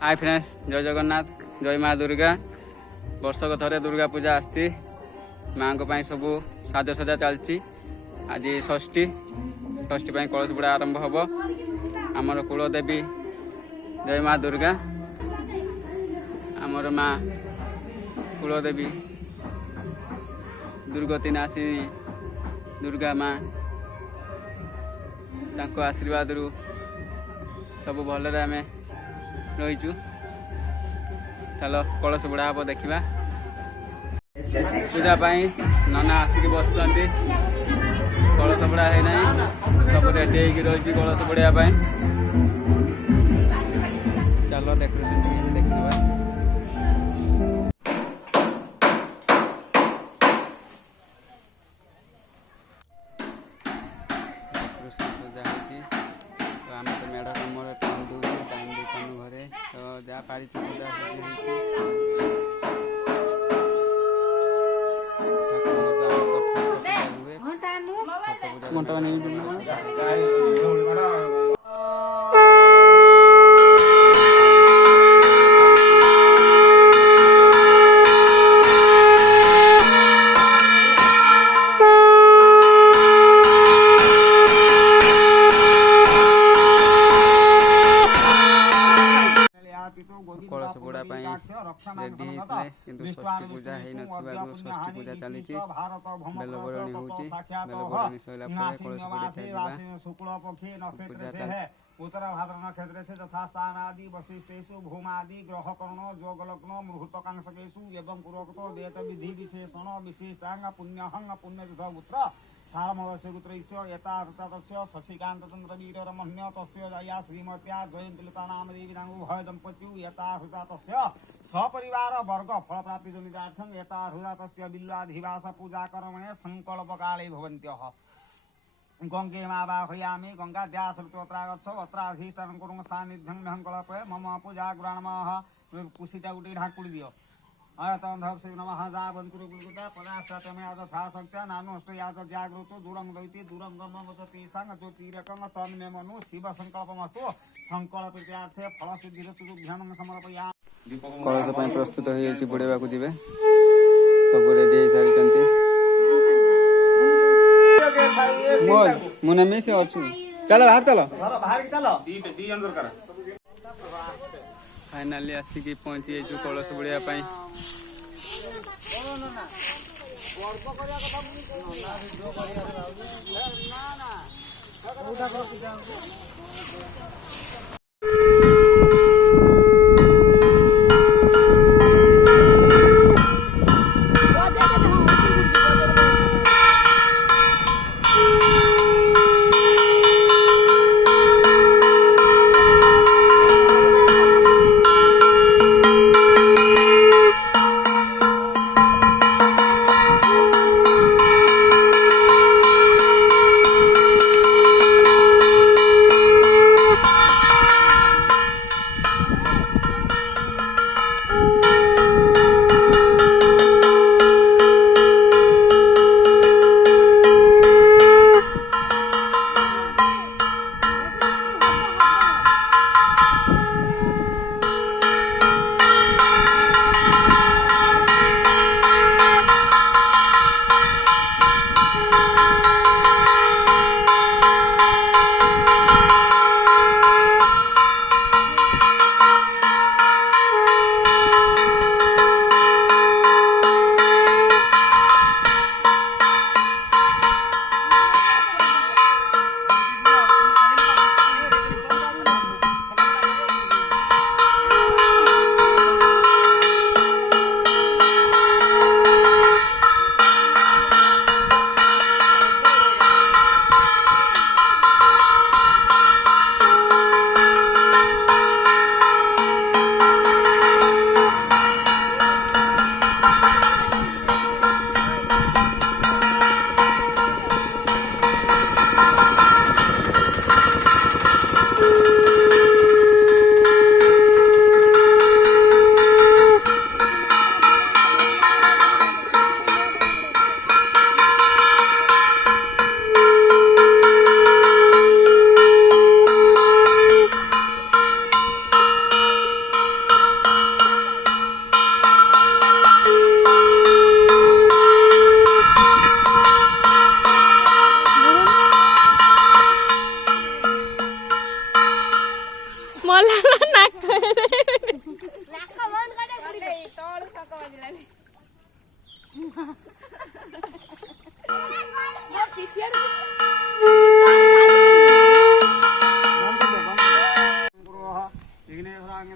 Hi friends, जय जगन्नाथ, जय माँ दुर्गा। वर्षक थरे दुर्गा पूजा आसती माँ को सब साजसजा चलती। आज षष्ठी कलश बुड़ा आरंभ हम। आमर कुलदेवी जय माँ दुर्गा। आमर माँ कुलदेवी दुर्गति नाशिनी दुर्गा माँ तांको आशीर्वाद रु सब भलरे आमे रहीचु। चलो कलश बुड़ा हम देखा। पूजा नना आसिक बस कलश बुड़ा है ना सब रेडी होगी कलश बुड़ापी। चलो डेकोरेशन देखा। सजा होती तो आम तो मेढ़ कम टाइम दूँ टाइम देखानु घरे तो जहाँ पारी सजा कलश बुड़ा रेडी होते किंतु षष्ठी पूजा हो षष्ठी पूजा चली बेलबरणी होती बेलबरणी सरला कलश बुड़ा पूजा चल उत्तर भाद्र नक्षत्र से तथा स्थान आदि वशिष्ठेषु भूमादि ग्रह कर्ण जोगलग्न मुहूर्तकांशकेषु एवं पूर्वोक्त वेद विधि विशेषण विशिष्टांग पुण्यहंग पुण्यतीर्थपुत्र शालमदस्यपुत्रस्य यथार्थतस्य शशिकान्तचन्द्रवीररमण्य तस्य जया श्रीमत्या जयन्तिलता नामदेवी नामोभय दम्पत्यौ यथाहृता तस्य सपरिवार वर्ग फलप्राप्ति जनितार्थं यथाहृता तस्य बिल्वाधिवास पूजा कर्मणे संकल्पकाले भवन्त्यः। गंगे मावाहयामि गंगाध्यासृतोत्रा गच्छ अत्राधिष्ठानं कुरुं सान्निध्यं महं कल्पये मम पूजा ग्राणमः कुशिता गुटी ढाकुड़ी दियो आयतंधव श्री नमः जावन्तुरुकुलकुता पदाश्रतमे अदथा शक्त्या नानोष्ट याज जागृतो दूरं दैति दूरं गमनवतति संग ज्योतिरकं तन्मे मनु शिव संकल्पमस्तु संकल्पप्रीत्यार्थे फल सिद्धिरस्तु ध्यानं समर्पयामि। कलश प्रस्तुत हो बुड़ेवा को जीवे सब रेडी हो सारी मुने में से अच्छु चलो बाहर चलो फाइनाली आसिक पहुंची जाइए कलश बुड़िया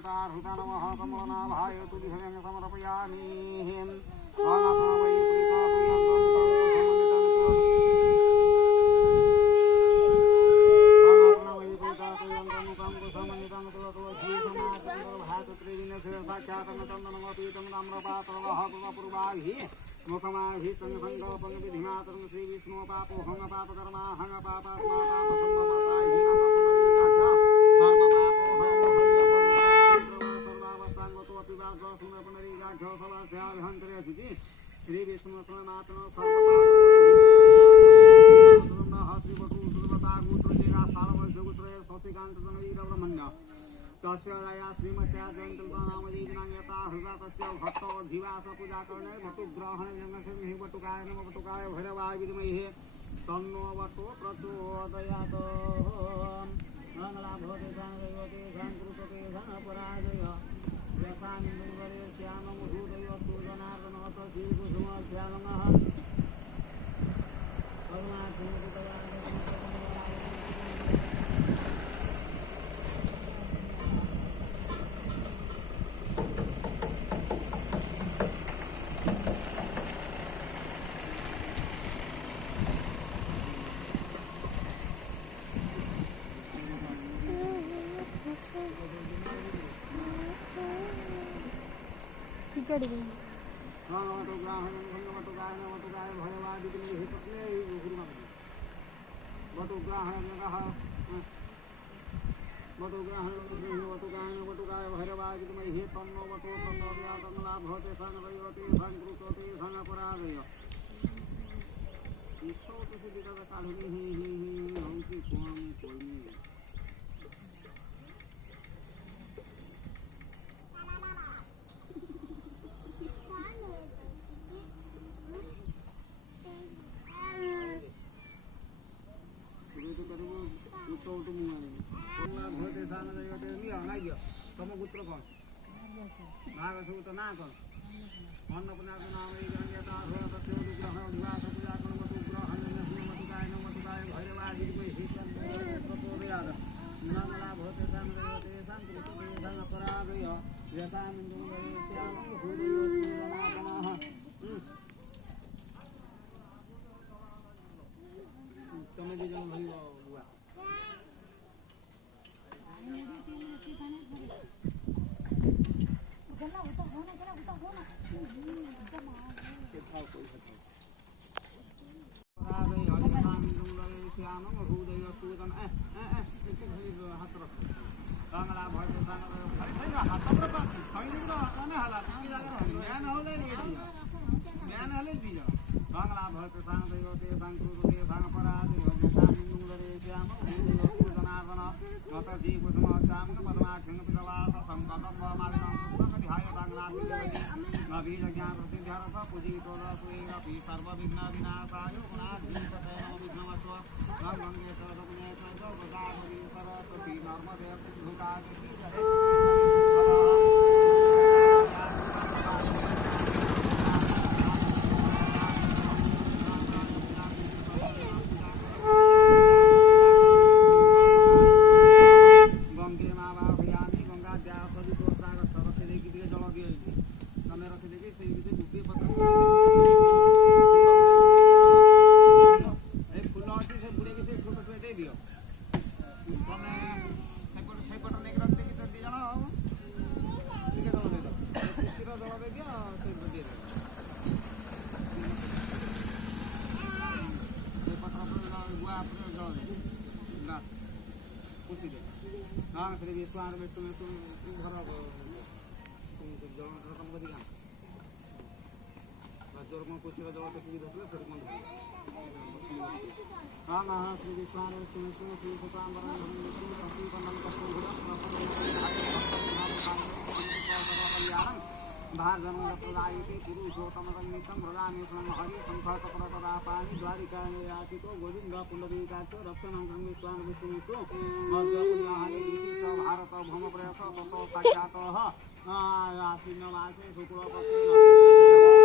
हृता नमः कमलनाभाय तुभ्यं समर्पयामि मुखमाभितंगोपंगविधिमातरं श्री विष्णु पापो हंग पाप कर्मा हंग पाप पाप संभवताय श्री विष्णु मातनो शशिकांत ब्रह्मण्य तस्य श्रीमत्या जयंतनामदीनायता हृदा तस्य भक्तोधिवास पूजा करणे वटुग्रहण जन्मसिंहि वटुकाय नमः वटुकाय भैरवाय विद्महे तन्नो वटु प्रचोदयात् मंगलाभवते दैवते संकृतते धनपराजय यथामिन्दुवरे श्यामं हृदयस्तु जनार्दनः श्रीकुसुम श्यामः करुणासिन्धुतया वटुकाय भैरवाय विद्महे तन्नो वटु प्रचोदयात् मंगलाभवते संरयते संकृतते धनपराजय ईश्वर तो से बेटा काढ़नी ही हम की कौन कोई नहीं तम पुत्र कौन नाग सूत ना कौन अन्नपूर्णा नाम भैरवाय प्रचोदयात् मंगला भवते संरयते संकृतते धनपराजय यथामिन्दुवरे श्यामं हृदयस्तु तमे दी जन भई बुआ श्यामं हृदयस्तु हाथ रख बांगला भर हाथ बांगला भर सांगते संकृते संपराजय श्यामं हृदयस्तु जनार्दन नत जी कुसुम श्याम पद्माक्षं पितवास संकटं मालिनं ध्याय ज्ञान सिद्ध्यर्थ पूजितो रसुरपि सर्वविघ्न विनाशाय गुणाधीपते नमो विघ्नमस्व गंगे सरस्वती गोदावरी सरस्वती नर्मदे सिन्धुकादेवी श्री विश्वान में तुम घर जल रकम कर राज्य को कुछ जल टेक हाँ हाँ श्री विश्वान में तुम श्री सुतांबर भारजनप्रदायते पुरुषोत्तम संगीतम प्रदामेश्वरम हरि संखचक्रतदापानि द्वारिकायां याचितो गोविंद पुंडरीकाच रक्षणं विश्वान विष्णुतो मध्यपुण्याहरे ऋषि भारत भ्रम प्रयास ततो साक्षातः आसीनवासे शुक्लपक्षे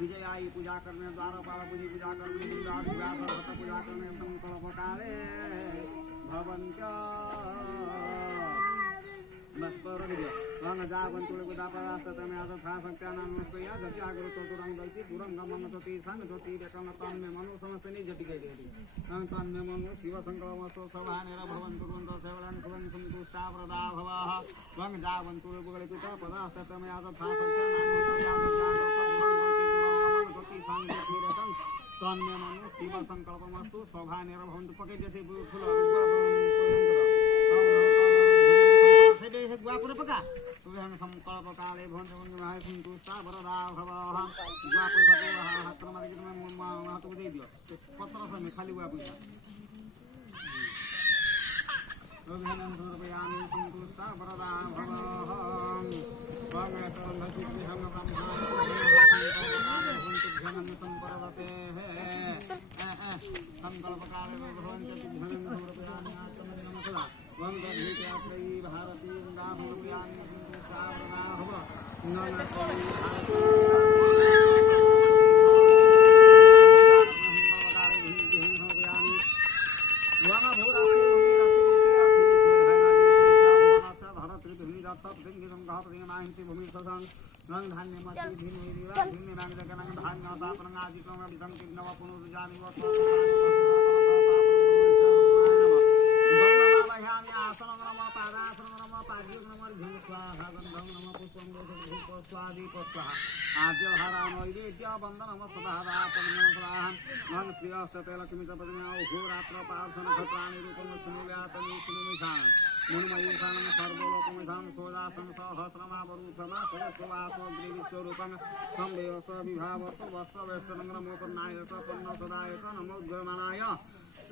विजयाई पूजा करने द्वारपाल पूजा करने पूजा करने संकल्प काले भवंत बस पर विजय रंग जावन तुले गुदा परास्त में आद था सत्यानाम नमस्कार जति आगरो चतुरंग दैति दुरंग मनसति संग ज्योति रेकन तन में मनु समस्तनि जति गई देती रंग तन में मनु शिव संकल्प वस्तु सभा निर भवंत कुंत सेवलन सुवन संतुष्टा प्रदा भवः रंग जावन तुले गुगले पिता परास्त में आद था सत्यानाम ज्योति संग ज्योति रेकन तन में मनु शिव संकल्प वस्तु सभा निर भवंत पके जैसे फूल गुआ पूरा पका सुबह संकल्प काले भवंत महाय संतुष्टा वरदा भवः गुआ पैसा हाथ मार के तुम हाथ को दे दियो पत्र से खाली गुआ पैसा रोगहनन समर्पयामि संतुष्टा वरदा भवः वांगतरं भसिति संग ब्रह्मा संकल्प संपरते संकल्प काले भवंत ध्यानं समर्पयामि आत्मनं नमः वंगधीत्याश्रयी भारती गंगा समर्पयामि संतुष्टा वरदा भवः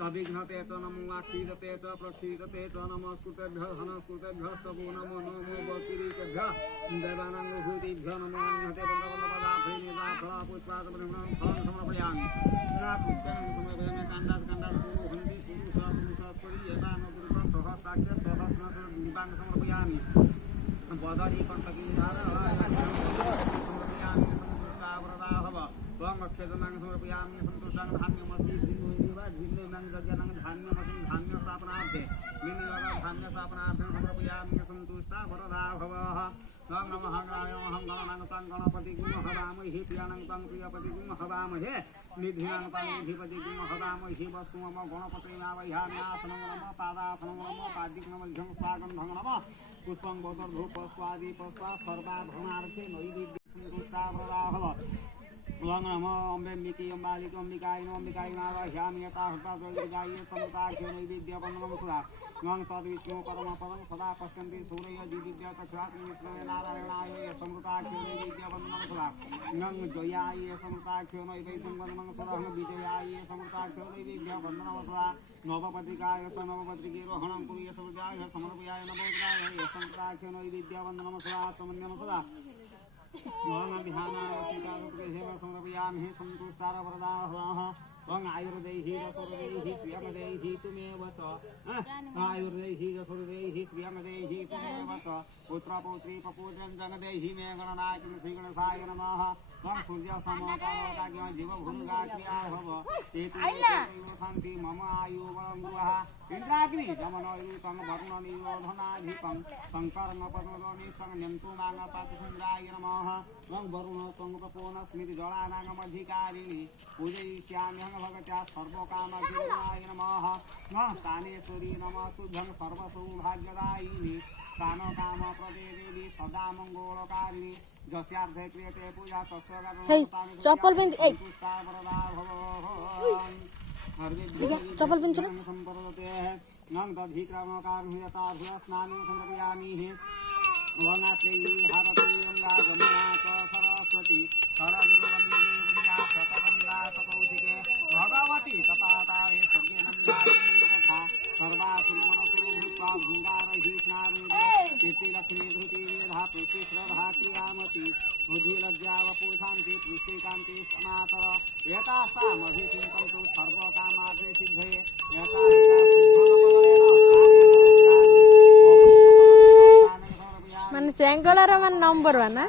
अभिघ्नते च नमो आक्षीरते च प्रक्षीरते च नमस्कृतेभ्यः हनस्कृतेभ्यः सबो नमो नमो बकिरीकेभ्यः देवानां भूतेभ्यः नमो अन्यते वन्दवन्दपदार्थै निदाफला पुष्पादब्रह्मणं फलं समर्पयामि ना पुष्पेण समर्पयामि काण्डात् हन्ति पुरुषास्परि यथा न दुर्गा सहस्राख्य सहस्रनाथ दिवाङ्ग समर्पयामि वदनी कण्टकी समर्पयामि संतुष्टा वरदा भव त्वं अक्षतनां समर्पयामि संतुष्टां धान्यमसि धान्यस्थापनार्थे धान्यस्थापनार्थं समर्पयामि संतुष्टा वरदा भवः तं नमः गणानां गणनां गणपति गुं हवामहे प्रियाणां तं प्रियपति गुं हवामहे निधिनां तं निधिपति गुं हवामहे वस्तु मम गणपते नावह्यामि आसनं नमः पादासनं नमः पाद्यं मध्यं स्वागन्धं नमः पुष्पं वसर्धूपस्वादि पस्वा सर्वा भवनार्थे नैवेद्य संतुष्टा वरदा भवः ओम नमो अम्बिके अम्बालिके अम्बिकाय नमः अम्बिकाय नावह्यामि यथा हृता जयगाये समृताख्यो नैवेद्य वन्दनं सदा नमः तद्विष्णु परमपदं सदा पश्यन्ति सूर्य दिव्य चक्षुराग्नि विष्णवे नारायणाय समृताख्यो नैवेद्य वन्दनं सदा नमः जयाय समृताख्यो नैवेद्यं वन्दनं सदा विजयाय समृताख्यो नैवेद्य वन्दनं सदा नवपत्रिकाय स नवपत्रिके रोहणं कुर्य समृताय समर्पयाय नवोदराय समृताख्यो नैवेद्य वन्दनं सदा समन्यं सदा समर्पयामि संतुष्टा वरदा भवः त्वं आयुर्दैहि रसोर्दैहि श्रियमदैहि तुमेव च आयुर्दैहि रसोर्दैहि श्रियमदैहि तुमेव च पुत्रपौत्री पपुत्रं जगदैहि मे गणनायक श्रीगणेशाय नमः त्वं सूर्यसमकालकाज्ञ जीवभूमिगात्र्या भव शान्ति मम आयु बलं गुहः इन्द्राग्नि जमनयुतं वरुणनिरोधनाधिपं शङ्करमपदोनि संयन्तु माङ्गपातसुन्द्राय नमः त्वं वरुणो त्वं तपोनस्मितिजलानागमधिकारिणि पूजयिष्याम्यहं भगत्या सर्वकामधिरणाय नमः नमः स्थानेश्वरी नमः तुभ्यं सर्वसौभाग्यदायिनि कामकामप्रदे देवी सदा मङ्गलकारिणि जस्यार्थे क्रियते पूजा तस्य चप्पल पिन चप्पल पिन चलो संपर्कते नम दधिक्रमकारहुयता स्नानं समर्पयामि वनाश्रयी भारती गंगा जमुना च सरस्वती सरस्वती शतगंगा कौशिके भगवती तपातारे सर्गे नन्दायिनी तथा सर्वासुरमनसुरभूत्वा भृङ्गारहि स्नावेदे कीर्तिलक्ष्मी धृति वेधा पृथ्वीश्रद्धा क्रियामती बुद्धिलज्जा वपुशान्ति पृथ्वीकान्ति सनातर एतासामभिचिन्तन्तु सर्वकामार्थे सिद्धये मन सेंगलर मन नंबर 1 ना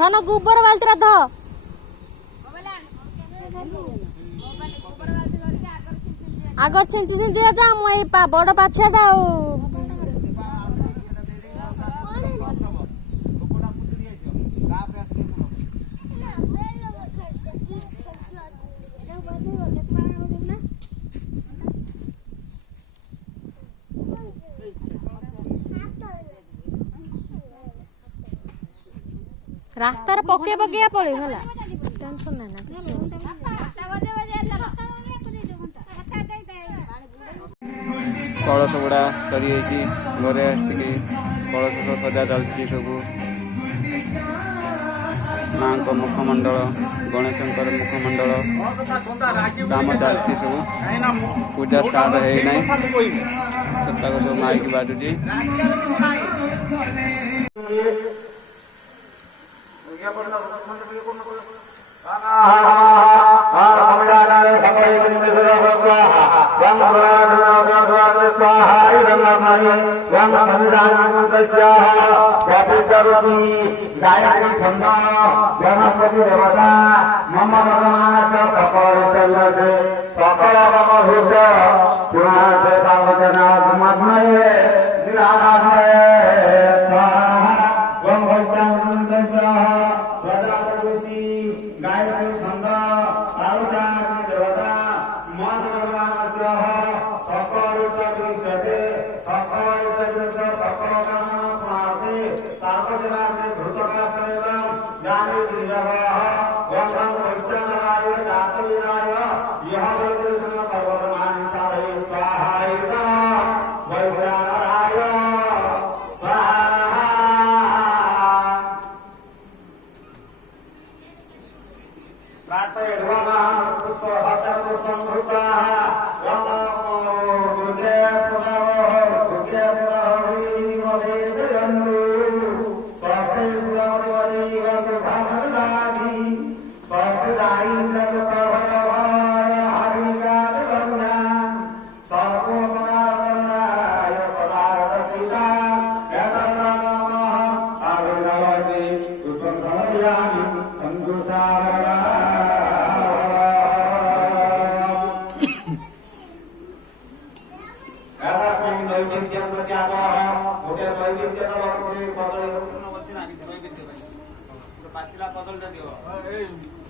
धन गोबर बाल्टी ध आगर छिंची छिंची जा मुई बड़ पाछियाटा रास्ता रे पके पके पड़े हला टेंशन ना ना कलश गुड़ा सरी घरे आसिकी कलश सजा चलती सब माँ को मुखमंडल गणेशंकर मुखमंडल काम चलती सब पूजा स्टार्ट है सब माइक बाजुची गणपति देवता मम भगवान सकल पाचिला कदल दियो